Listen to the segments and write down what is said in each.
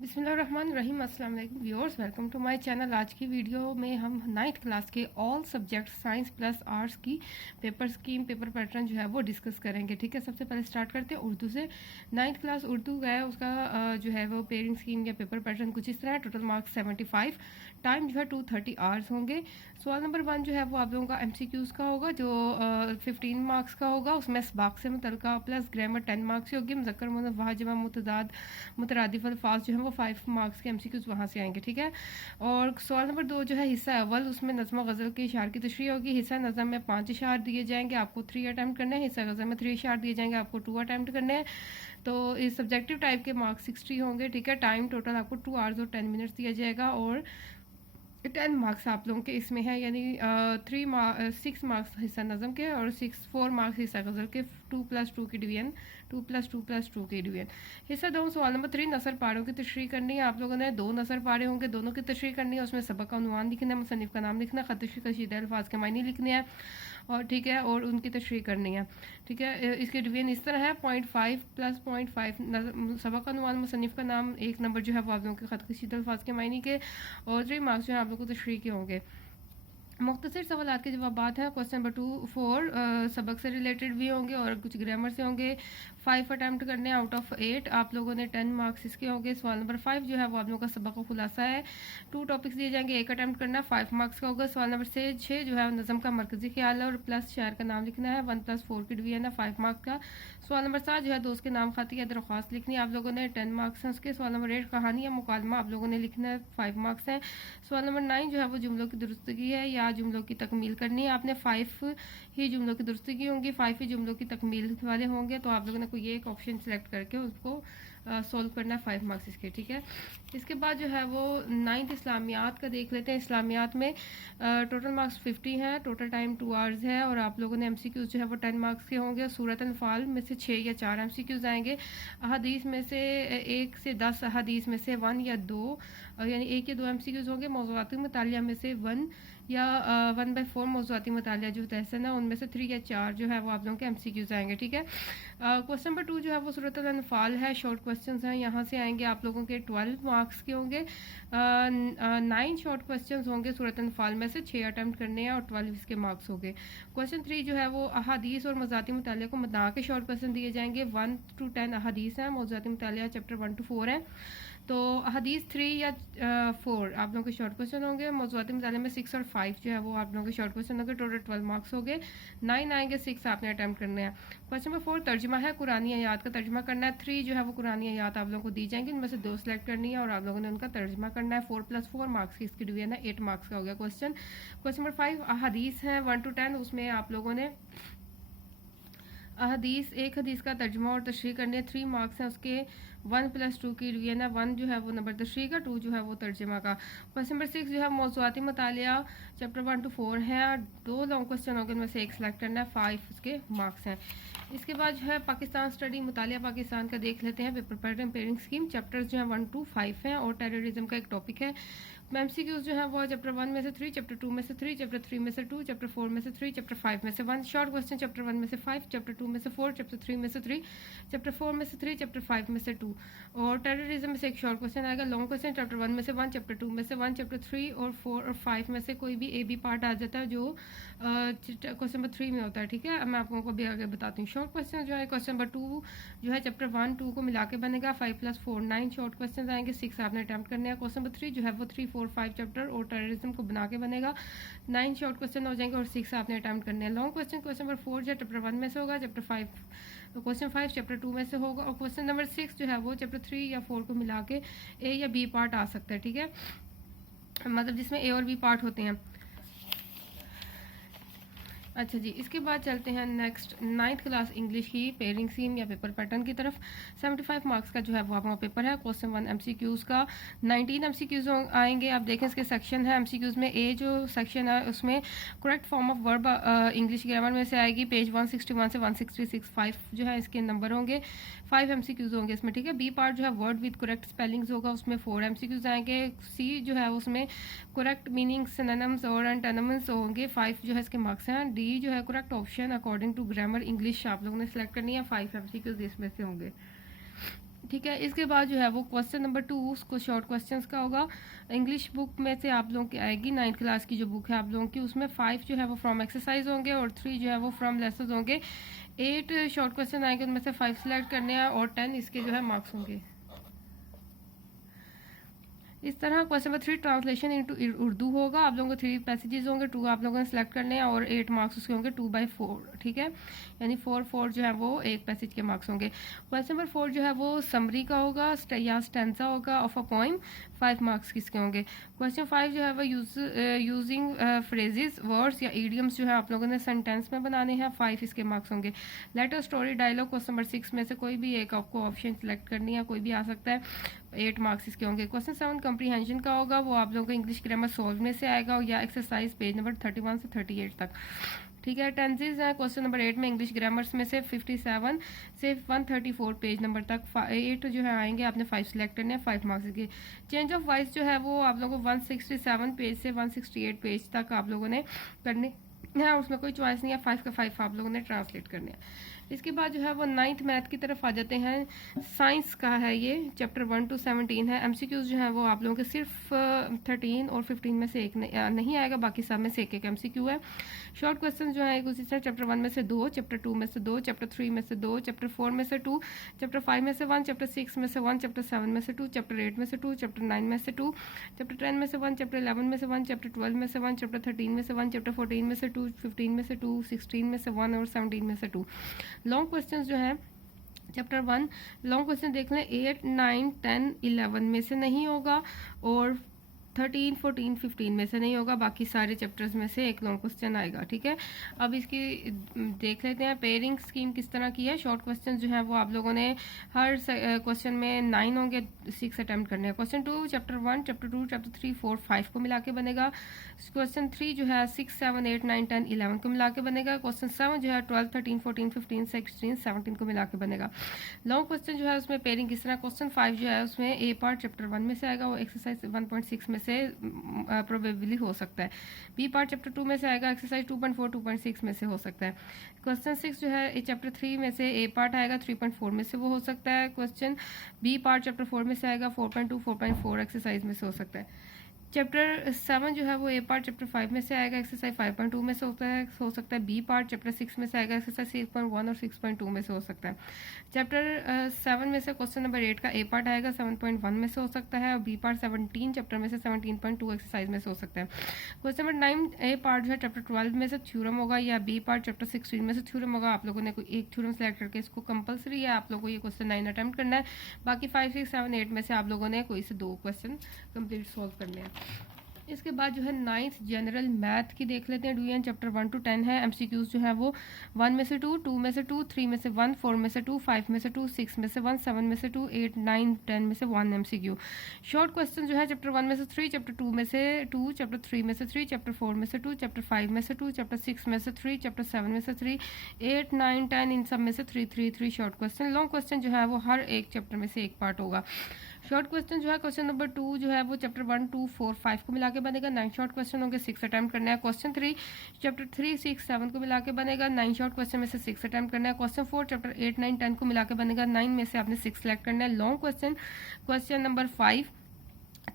बिस्मिल्लाहिर्रहमानिर्रहीम। अस्सलाम वालेकुम viewers, welcome to my channel. आज की वीडियो में हम 9th क्लास के all subject science plus arts की पेपर स्कीम पेपर पैटर्न जो है वो डिस्कस करेंगे। ठीक है, सबसे पहले स्टार्ट करते हैं उर्दू से। 9th क्लास उर्दू का है, उसका जो है वो पेयरिंग स्कीम या पेपर पैटर्न कुछ इस तरह है। टोटल मार्क्स 75, टाइम जो है 230 आवर्स होंगे। सवाल नंबर 1 जो है वो आप लोगों का MCQs का होगा, जो 15 मार्क्स का होगा। उसमें इसबाक से मुतलका प्लस ग्रामर 10 मार्क्स की होगी। मुज़क्कर मुअन्नस वाहिद जमा मुतदाद मुतरादिफ अल्फाज जो है वो 5 मार्क्स के MCQs वहाँ से आएंगे। ठीक है, और सवाल नंबर 2 जो है हिस्सा अव्वल, उसमें नज़्म गज़ल के इशार की तशरीह होगी। हिस्सा नज़म में 5 इशार दिए जाएंगे, आपको 3 अटैम्प्ट करने हैं। हिस्सा गज़ल में 3 इशार दिए जाएंगे, आपको 2 अटैम्प्ट करने हैं। तो इस सब्जेक्टिव टाइप के मार्क्स 60 होंगे। ठीक है, टाइम टोटल आपको 2 आवर्स और 10 मिनट्स दिया जाएगा और 10 मार्क्स आप लोगों के इसमें है, यानी 6 मार्क्स हिस्सा नज़म के और 4 मार्क्स हिस्सा गज़ल के। 2+2 की डिवीजन, 2+2+2 की डिवीजन। हिस्सा दो, सवाल नंबर 3 नसर पारों की तशरीह करनी है। आप लोगों ने 2 नसर पारे होंगे, दोनों की तशरीह करनी है। उसमें सबक का उन्वान लिखना है, मुसन्निफ़ का नाम लिखना है, ख़त कशीदा अल्फाज के मायने लिखने हैं और ठीक है, और उनकी तशरीह करनी है। ठीक है, इसके डिवीजन इस तरह है। 0.5 + 0.5 सबक का उन्वान, मुसन्निफ़ का नाम, 1 नंबर जो है वो आप लोगों के ख़त कशीदा अल्फाज के मायने के और 3 मार्क्स जो है आप लोगों को तशरीह के होंगे। मुख्तसर सवालात के जवाबात हैं। क्वेश्चन नंबर 4 सबक से रिलेटेड भी होंगे और कुछ ग्रामर से होंगे। 5 अटैम्प्ट करने आउट ऑफ 8, आप लोगों ने 10 मार्क्स इसके होंगे। सवाल नंबर 5 जो है वो आप लोगों का सबक का खुलासा है। 2 टॉपिक्स दिए जाएंगे, 1 अटैम्प्ट करना, 5 मार्क्स का होगा। सवाल नंबर 6 जो है नज़म का मरकजी ख्याल है और प्लस शायर का नाम लिखना है। 1+4 की डिवीजन है, 5 मार्क्स का। सवाल नंबर 7 जो है दोस्त के नाम खाती या दरख्वास्त लिखनी है, आप लोगों ने 10 मार्क्स हैं उसके। सवाल नंबर 8 कहानी या मुकालमा आप लोगों ने लिखना है, 5 मार्क्स हैं। सवाल नंबर 9 जो है वो जुमलों की दुरुस्तगी है या जुमलों की तकमील करनी है, आपने 5 ही जुमलों की दुरुस्तगी होंगी, 5 ही जुमलों की तकमील वाले होंगे। तो आप लोगों ने कोई एक ऑप्शन सेलेक्ट करके उसको सॉल्व करना है, 5 मार्क्स इसके। ठीक है, इसके बाद जो है वो 9th इस्लामियात का देख लेते हैं। इस्लामियात में टोटल मार्क्स 50 हैं, टोटल टाइम 2 आवर्स है और आप लोगों ने MCQs जो है वो 10 मार्क्स के होंगे। सूरत अनफाल में से 6 या 4 MCQs आएंगे। अहादीस में से 1 से 10, अहादीस में से 1 या 2, यानी 1 या 2 MCQs होंगे। मौज़ूआती मुतालिया में से 1 या 1/4 मौज़ूआती मुतालिया जो तहसन है उनमें से 3 या 4 जो है वो आप लोगों के MCQs आएंगे। ठीक है, क्वेश्चन नंबर 2 जो है वो सूरत अनफाल है, शॉर्ट क्वेश्चंस हैं, यहाँ से आएंगे आप लोगों के 12 मार्क्स के होंगे। 9 शॉर्ट क्वेश्चंस होंगे सूरत अनफाल में से, 6 अटैम्प्ट करने हैं और 12 इसके मार्क्स होंगे। क्वेश्चन 3 जो है वो अहादीस और मौज़ूआती मुतालिया को मदा के शॉर्ट क्वेश्चन दिए जाएंगे। 1 to 10 अहादीस हैं, मौज़ूआती मुतालिया चैप्टर 1 to 4 है। तो हदीस 3 या 4 आप लोगों के शॉर्ट क्वेश्चन होंगे। मौज़ूआती मुताले में 6 और 5 जो है वो आप लोगों के शॉर्ट क्वेश्चन होंगे। टोटल 12 मार्क्स हो गए। 9 आएंगे, 6 आपने अटैम्प्ट करने हैं। क्वेश्चन नंबर 4 तर्जुमा है, कुरानी आयात का तर्जुमा करना है। 3 जो है वो कुरानी आयात आप लोगों को दी जाएंगी, इनमें से 2 सेलेक्ट करनी है और आप लोगों ने उनका तर्जुमा करना है। 4+4 मार्क्स की इसकी डिवीजन है, 8 मार्क्स का हो गया क्वेश्चन। क्वेश्चन नंबर 5 हदीस है 1 to 10, उसमें आप लोगों ने हदीस, एक हदीस का तर्जुमा और तशरीह करने हैं। 3 मार्क्स हैं उसके। 1+2 की डिवीजन है, 1 जो है वो नंबर तशरीह का, 2 जो है वो तर्जुमा का। क्वेश्चन नंबर 6 जो है मौज़ूआती मुतालिया चैप्टर 1 to 4 है, 2 लॉन्ग क्वेश्चन होंगे, उनमें से 1 सेलेक्ट करना है, 5 उसके मार्क्स हैं। इसके बाद जो है पाकिस्तान स्टडी मुतालिया पाकिस्तान का देख लेते हैं। Paper pattern pairing scheme chapters जो है 1 to 5 हैं और टेररिज्म का एक टॉपिक है। MCQs जो है वो चैप्टर 1 में से 3, चैप्टर 2 में से 3, चैप्टर 3 में से 2, चैप्टर 4 में से 3, चैप्टर 5 में से 1। शॉर्ट क्वेश्चन चैप्टर 1 में से 5, चैप्टर 2 में से 4, चैप्टर 3 में से 3, चैप्टर 4 में से 3, चैप्टर 5 में से 2 और टेररिज्म में से एक शॉर्ट क्वेश्चन आएगा। लॉन्ग क्वेश्चन चैप्टर 1 में से 1, चैप्टर 2 में से 1, चैप्टर 3 और 4 और 5 में से कोई भी A B पार्ट आ जाता है जो क्वेश्चन नंबर 3 में होता है। ठीक है, मैं आप लोगों को भी आगे बताती हूँ। शॉर्ट क्वेश्चन जो है क्वेश्चन नंबर 2 जो है चैप्टर 1 2 को मिला के बनेगा। 5+4 9 शॉर्ट क्वेश्चन आएंगे, 6 आपने अटैम्प्ट करने हैं। क्वेश्चन नंबर 3 जो है वो 3 4 5 चैप्टर और टेररिज्म को बना के बनेगा। 9 शॉर्ट क्वेश्चन हो जाएंगे और 6 आपने अटैम्प्ट करने हैं। लॉन्ग क्वेश्चन क्वेश्चन नंबर 4 जो है चैप्टर 1 में से होगा, चैप्टर 5 क्वेश्चन 5 चैप्टर 2 में से होगा और क्वेश्चन नंबर 6 जो है वो चैप्टर 3 या 4 को मिला के A या B पार्ट आ सकता है। ठीक है, मतलब जिसमें A और B पार्ट होते हैं। अच्छा जी, इसके बाद चलते हैं नेक्स्ट 9th क्लास इंग्लिश की पेयरिंग स्कीम या पेपर पैटर्न की तरफ। 75 मार्क्स का जो है वो आपका पेपर है। क्वेश्चन 1 MCQs का 19 MCQs आएंगे। आप देखें इसके सेक्शन है। MCQs में A जो सेक्शन है उसमें correct form of verb English grammar में से आएगी। पेज 161 से 166 5 जो है इसके नंबर होंगे। 5 MCQs होंगे इसमें। ठीक है, B पार्ट जो है वर्ड विद करेक्ट स्पेलिंग्स होगा, उसमें 4 MCQs आएंगे। C जो है उसमें करेक्ट मीनिंग सिनोनिम्स और एंटोनिम्स होंगे, 5 जो है इसके मार्क्स हैं। D जो है correct option according to grammar English आप लोगों ने सेलेक्ट करनी है, 5 MCQs इसमें से होंगे। ठीक है। इसके बाद जो है वो क्वेश्चन नंबर 2 उसको शॉर्ट क्वेश्चंस का होगा। इंग्लिश बुक में से आप लोगों की आएगी 9th क्लास की जो बुक है आप लोगों की, उसमें 5 जो है वो फ्रॉम एक्सरसाइज होंगे और 3 जो है वो फ्रॉम लेसन होंगे। 8 शॉर्ट क्वेश्चन आएंगे, उनमें से 5 सेलेक्ट करने हैं और 10 इसके जो है मार्क्स होंगे। इस तरह question number 3 translation into Urdu होगा। आप लोगों को 3 पैसेजेस होंगे, 2 आप लोगों ने सेलेक्ट करने हैं और 8 मार्क्स उसके होंगे 2/4। ठीक है, यानी 4 जो है वो एक पैसेज के मार्क्स होंगे। क्वेश्चन नंबर 4 जो है वो समरी का होगा या स्टेंजा होगा ऑफ अ पोइम, 5 मार्क्स किसके होंगे। क्वेश्चन 5 जो है वो यूजिंग फ्रेजेस वर्ड्स या ईडियम्स जो है आप लोगों ने सेंटेंस में बनाने हैं, 5 इसके मार्क्स होंगे। Letter story dialogue question number 6 में से कोई भी एक आपको ऑप्शन सेलेक्ट करनी है, कोई भी आ सकता है, 8 मार्क्स इसके होंगे। क्वेश्चन 7 कंप्रीहेंशन का होगा, वो आप लोगों को इंग्लिश ग्रामर सोल्व में से आएगा या एक्सरसाइज पेज नंबर 31 से 38 तक। ठीक है। टेंसेज है क्वेश्चन नंबर 8 में इंग्लिश ग्रामर्स में से 57 से 134 पेज नंबर तक 8 जो है आएंगे, आपने 5 सेलेक्ट करने हैं, 5 मार्क्स के। चेंज ऑफ वॉइस जो है वो आप लोगों को 167 पेज से 168 पेज तक आप लोगों ने करने हैं, उसमें कोई चॉइस नहीं है, 5 का 5 आप लोगों ने ट्रांसलेट करने हैं। इसके बाद जो है वो 9th मैथ की तरफ आ जाते हैं। साइंस का है ये, चैप्टर 1 to 17 है। एमसीक्यूज जो है वो आप लोगों के सिर्फ 13 और 15 में से एक नहीं आएगा, बाकी सब में से एक एमसीक्यू है। शॉर्ट क्वेश्चन जो है उसी तरह चैप्टर 1 में से 2, चैप्टर 2 में से 2, चैप्टर 3 में से 2, चैप्टर 4 में से 2, चैप्टर 5 में से 1, चैप्टर 6 में से 1, चैप्टर 7 में से 2, चैप्टर 8 में से 2, चैप्टर 9 में से 2, चैप्टर 10 में से 1, चैप्टर 11 में से 1, चैप्टर 12 में से 1, चैप्टर 13 में से 1, चैप्टर 14 में से 2, 15 में से 2, 16 में से 1 और 17 में से 2। लॉन्ग क्वेश्चन जो है चैप्टर 1 लॉन्ग क्वेश्चन देख लें, 8, 9, 10, 11 में से नहीं होगा और 13, 14, 15 में से नहीं होगा, बाकी सारे चैप्टर्स में से एक लॉन्ग क्वेश्चन आएगा। ठीक है, अब इसकी देख लेते हैं पेयरिंग स्कीम किस तरह की है। शॉर्ट क्वेश्चन जो है वो आप लोगों ने हर क्वेश्चन में 9 होंगे, 6 अटैम्प्ट करने हैं। क्वेश्चन 2 चैप्टर 1, चैप्टर 2, चैप्टर 3, 4, 5 को मिला के बनेगा। क्वेश्चन 3 जो है 6, 7, 8, 9, 10, 11 को मिला के बनेगा। क्वेश्चन 7 जो है 12, 13, 14, 15, 16, 17 को मिला के बनेगा। लॉन्ग क्वेश्चन जो है उसमें पेयरिंग किस तरह, क्वेश्चन 5 जो है उसमें ए पार्ट चैप्टर 1 में से आएगा, वो एक्सरसाइज 1.6 में से प्रोबेबली हो सकता है। बी पार्ट चैप्टर 2 में से आएगा, एक्सरसाइज 2.4, 2.6 में से हो सकता है। क्वेश्चन 6 जो है चैप्टर 3 में से ए पार्ट आएगा, 3.4 में से वो हो सकता है। क्वेश्चन बी पार्ट चैप्टर 4 में से आएगा, 4.2, 4.4 एक्सरसाइज में से हो सकता है। चैप्टर 7 जो है वो ए पार्ट चैप्टर 5 में से आएगा, एक्सरसाइज 5.2 में से हो सकता है। बी पार्ट चैप्टर 6 में से आएगा, एक्सरसाइज 6.1 और 6.2 में से हो सकता है। चैप्टर 7 में से क्वेश्चन नंबर 8 का ए पार्ट आएगा, 7.1 में से हो सकता है और बी पार्ट 17 चैप्टर में से 17.2 एक्सरसाइज में से हो सकता है। क्वेश्चन नंबर 9 ए पार्ट जो है चैप्टर 12 में से थ्योरम होगा या बी पार्ट चैप्टर 16 में से थ्योरम होगा। आप लोगों ने कोई एक थ्योरम सेलेक्ट करके इसको कंपलसरी है आप लोगों को ये क्वेश्चन 9 अटैम्प्ट करना है, बाकी 5, 6, 7, 8 में से आप लोगों ने कोई से 2 क्वेश्चन कंप्लीट सॉल्व करने हैं। इसके बाद जो है 9th जनरल मैथ की देख लेते हैं। डूएन चैप्टर 1 to 10 है। एमसीक्यूज जो है वो 1 में से 2, 2 में से 2, 3 में से 1, 4 में से 2, 5 में से 2, 6 में से 1, 7 में से 2, 8, 9, 10 में से 1 एमसीक्यू। शॉर्ट क्वेश्चन जो है चैप्टर 1 में से 3, चैप्टर 2 में से 2, चैप्टर 3 में से 3, चैप्टर 4 में से 2, चैप्टर 5 में से 2, चैप्टर 6 में से 3, चैप्टर 7 में से 3, 8, 9, 10 इन सब में से 3, 3, 3 शॉर्ट क्वेश्चन। लॉन्ग क्वेश्चन जो है वो हर एक चैप्टर में से एक पार्ट होगा। शॉर्ट क्वेश्चन जो है क्वेश्चन नंबर 2 जो है वो चैप्टर 1, 2, 4, 5 को मिला के बनेगा। 9 शॉर्ट क्वेश्चन होंगे, 6 अटैम्प्ट करना है। क्वेश्चन 3 चैप्टर 3, 6, 7 को मिला के बनेगा। 9 शॉर्ट क्वेश्चन में से 6 अटैम्प्ट करना है। क्वेश्चन 4 चैप्टर 8, 9, 10 को मिला के बनेगा। 9 में से आपने 6 सेलेक्ट करना है। लॉन्ग क्वेश्चन क्वेश्चन नंबर 5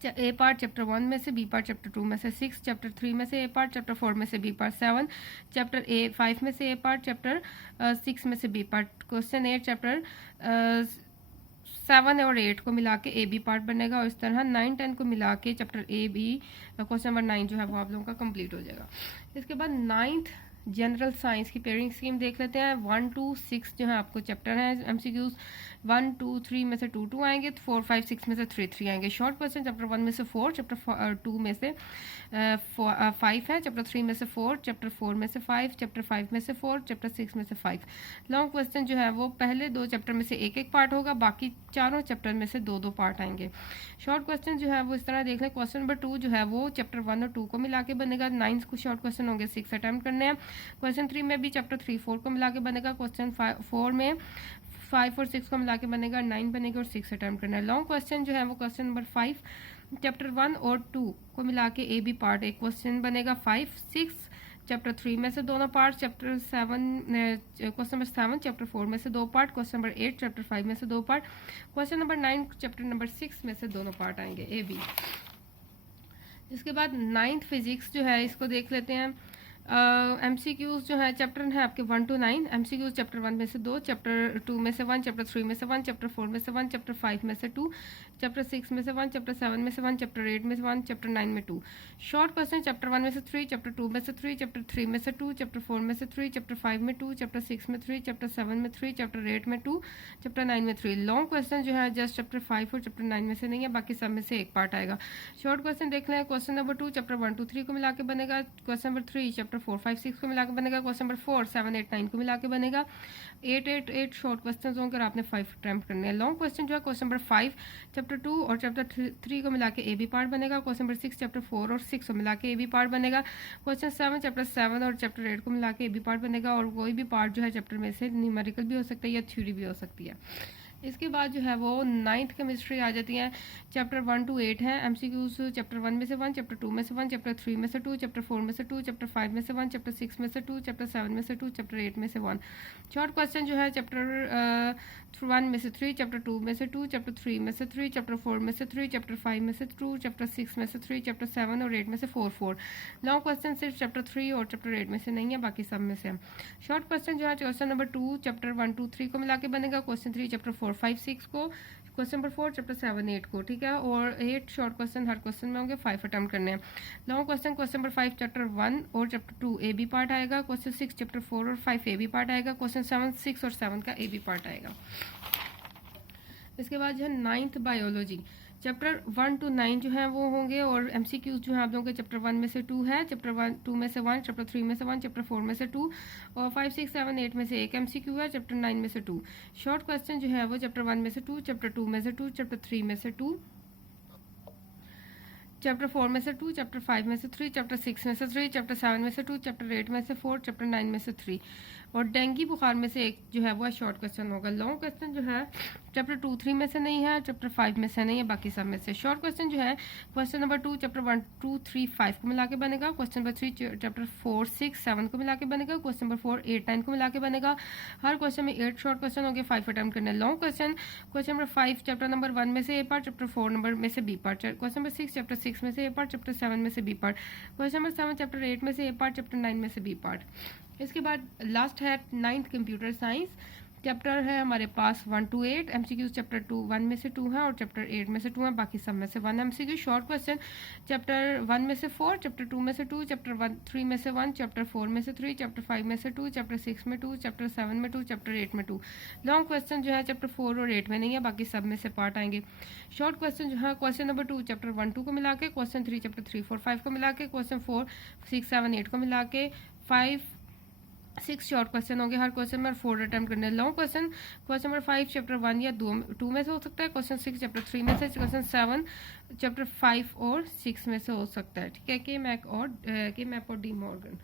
ए पार्ट चैप्टर 1 में से, बी पार्ट चैप्टर 2 में से 6, चैप्टर 3 में से ए पार्ट, चैप्टर 4 में से बी पार्ट 7, चैप्टर 5 में से ए पार्ट, चैप्टर 6 में से बी पार्ट। क्वेश्चन 8 चैप्टर 7 और 8 को मिला के ए बी पार्ट बनेगा और इस तरह 9, 10 को मिला के chapter A B question number 9 जो है वो आप लोगों का कंप्लीट हो जाएगा। इसके बाद 9th जनरल साइंस की पेयरिंग स्कीम देख लेते हैं। 1 to 6 जो है आपको चैप्टर है एमसीक्यूज 1, 2, 3 में से 2, 2 आएंगे, 4, 5, 6 में से 3, 3 आएंगे। शॉर्ट क्वेश्चन चैप्टर 1 में से 4, चैप्टर 2 में से 5 है, चैप्टर 3 में से 4, चैप्टर 4 में से 5, चैप्टर 5 में से 4, चैप्टर 6 में से 5। लॉन्ग क्वेश्चन जो है वो पहले 2 चैप्टर में से एक एक पार्ट होगा, बाकी चारों चैप्टर में से 2, 2 पार्ट आएंगे। शॉर्ट क्वेश्चन जो है वो इस तरह देख लें। क्वेश्चन नंबर 2 जो है वो चैप्टर 1 और 2 को मिला के बनेगा। 9 को शॉर्ट क्वेश्चन होंगे, 6 अटैम्प्ट करने हैं। क्वेश्चन 3 में भी चैप्टर 3, 4 को मिला के बनेगा। क्वेश्चन 4 में 5 और 6 को मिला के बनेगा, 9 बनेगा और 6 अटैम्प्ट करना है। लॉन्ग क्वेश्चन जो है वो क्वेश्चन नंबर 5 चैप्टर 1 और 2 को मिला के ए बी पार्ट एक क्वेश्चन बनेगा। 5, 6 चैप्टर 3 में से दोनों part, chapter 7 question number 7 chapter 4 में से 2 पार्ट, क्वेश्चन नंबर 8 चैप्टर 5 में से 2 part, question number 9 chapter number 6 में से दोनों पार्ट आएंगे ए बी। इसके बाद 9th फिजिक्स जो है इसको देख लेते हैं। MCQs जो है चैप्टर है आपके 1 to 9। MCQs चैप्टर 1 में से 2, चैप्टर 2 में से 1, चैप्टर 3 में से 1, चैप्टर 4 में से 1, चैप्टर 5 में से 2, चैप्टर 6 में से 1, चैप्टर 7 में से 1, चैप्टर 8 में से 1, चैप्टर 9 में 2। शॉर्ट क्वेश्चन चैप्टर 1 में से 3, चैप्टर 2 में से 3, चैप्टर 3 में से 2, चैप्टर 4 में से 3, चैप्टर 5 में 2, चैप्टर 6 में 3, चैप्टर 7 में 3, चैप्टर 8 में 2, चैप्टर 9 में 3। लॉन्ग क्वेश्चन जो है जस्ट चैप्टर 5 और चैप्टर 9 में से नहीं है, बाकी सब में से एक पार्ट आएगा। शॉर्ट क्वेश्चन देख लें। क्वेश्चन नंबर 2 चैप्टर 1 to 3 को मिला के बनेगा, क्वेश्चन नंबर 3 चैप्टर 4 5 6 को मिला के बनेगा, क्वेश्चन नंबर 4 7 8 9 को मिला के बनेगा। 8 8 8 शॉर्ट क्वेश्चन होंगे और आपने 5 अटेम्प्ट करने हैं। लॉन्ग क्वेश्चन जो है क्वेश्चन नंबर 5 चैप्टर 2 और चैप्टर 3 को मिला के ए बी पार्ट बनेगा, क्वेश्चन नंबर 6 चैप्टर 4 और 6 को मिला के ए बी पार्ट बनेगा, क्वेश्चन 7 चैप्टर 7 और चैप्टर 8 को मिला के ए बी पार्ट बनेगा। और कोई भी पार्ट जो है चैप्टर में से न्यूमेरिकल भी हो सकता है या थ्योरी भी हो सकती है। इसके बाद जो है वो 9th केमिस्ट्री आ जाती है। चैप्टर 1 to 8 है। MCQs चैप्टर 1 में से 1, चैप्टर 2 में से 1, चैप्टर 3 में से 2, चैप्टर 4 में से 2, चैप्टर 5 में से 1, चैप्टर 6 में से 2, चैप्टर 7 में से 2, चैप्टर 8 में से 1। शॉर्ट क्वेश्चन जो है चैप्टर 1 में से 3, चैप्टर 2 में से 2, चैप्टर 3 में से 3, चैप्टर 4 में से 3, चैप्टर 5 में से 2, चैप्टर 6 में से 3, चैप्टर 7 और 8 में से 4। लॉन्ग क्वेश्चन सिर्फ चैप्टर 3 और चैप्टर 8 में से नहीं है, बाकी सब में से है। शॉर्ट क्वेश्चन जो है क्वेश्चन नंबर 2 चैप्टर 1 to 3 को मिला के बनेगा, क्वेश्चन 3 चैप्टर 4 5 6 को, क्वेश्चन नंबर 4 चैप्टर 7 8 को, ठीक है। और 8 शॉर्ट क्वेश्चन हर क्वेश्चन में होंगे, 5 अटेम्प्ट करने हैं। Long question question number 5 chapter 1 और चैप्टर 2 ए बी पार्ट आएगा, क्वेश्चन 6 चैप्टर 4 और 5 ए बी पार्ट आएगा, क्वेश्चन 7 6 और 7 का ए बी पार्ट आएगा। इसके बाद जो है 9th बायोलॉजी चैप्टर 1 to 9 जो है वो होंगे। और MCQs जो है आप लोगों के चैप्टर 1 में से 2 है, चैप्टर 2 में से 1, चैप्टर 3 में से 1, चैप्टर 4 में से 2 और 5 6 7 8 में से एक MCQ है, चैप्टर 9 में से 2। शॉर्ट क्वेश्चन जो है वो चैप्टर 1 में से 2, चैप्टर 2 में से 2, चैप्टर 3 में से 2, चैप्टर 4 में से 2, चैप्टर 5 में से 3, चैप्टर 6 में से 3, चैप्टर 7 में से 2, चैप्टर 8 में से 4, चैप्टर 9 में से 3। और डेंगू बुखार में से एक जो है वो शॉर्ट क्वेश्चन होगा। लॉन्ग क्वेश्चन जो है चैप्टर 2 3 में से नहीं है, चैप्टर 5 में से नहीं है, बाकी सब में से। शॉर्ट क्वेश्चन जो है क्वेश्चन नंबर 2 चैप्टर 1 2 3 5 को मिला के बनेगा, क्वेश्चन नंबर 3 चैप्टर 4 6 7 को मिला के बनेगा, क्वेश्चन नंबर 4 8 9 को मिला के बनेगा। हर क्वेश्चन में 8 शॉर्ट क्वेश्चन होंगे, 5 अटेम्प्ट करने। Long question question number 5 chapter number 1 में से ए पार्ट, चैप्टर 4 नंबर में से B part, question number 6 chapter 6 में से ए पार्ट, चैप्टर 7 में से B part, question number 7 chapter 8 में से ए पार्ट, चैप्टर 9 में से बी पार्ट। इसके बाद लास्ट है 9th कंप्यूटर साइंस चैप्टर है हमारे पास 1 to 8। MCQ चैप्टर 1 में से 2 है और चैप्टर 8 में से 2 है, बाकी सब में से 1 MCQ। शॉर्ट क्वेश्चन चैप्टर 1 में से 4, चैप्टर 2 में से 2, चैप्टर 3 में से 1, चैप्टर 4 में से 3, चैप्टर 5 में से 2, चैप्टर 6 में 2, चैप्टर 7 में 2, चैप्टर 8 में 2। लॉन्ग क्वेश्चन जो है चैप्टर 4 और 8 में नहीं है, बाकी सब में से पार्ट आएंगे। शॉर्ट क्वेश्चन जो है क्वेश्चन नंबर 2 चैप्टर 1 2 को मिला के, क्वेश्चन 3 चैप्टर 3 4 5 को मिला के, क्वेश्चन 4 6 7 8 को मिला के, 5 6 शॉर्ट क्वेश्चन होंगे, हर क्वेश्चन में 4 अटेम्प्ट करने। Long question question number 5 chapter 1 या 2 में से हो सकता है, क्वेश्चन 6 चैप्टर 3 में से, क्वेश्चन 7 चैप्टर 5 और 6 में से हो सकता है, ठीक है। के मैप और De Morgan.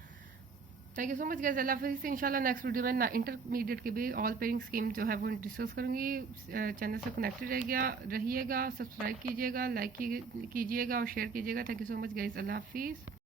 Thank you so much guys, अल्लाह हाफिज़। इंशाल्लाह नेक्स्ट वीडियो में इंटरमीडिएट के भी ऑल पेयरिंग स्कीम जो है वो डिस्कस करूँगी। चैनल से कनेक्टेड रहिएगा, सब्सक्राइब कीजिएगा, लाइक कीजिएगा और शेयर कीजिएगा। Thank you so much guys, अल्लाह हाफिज़।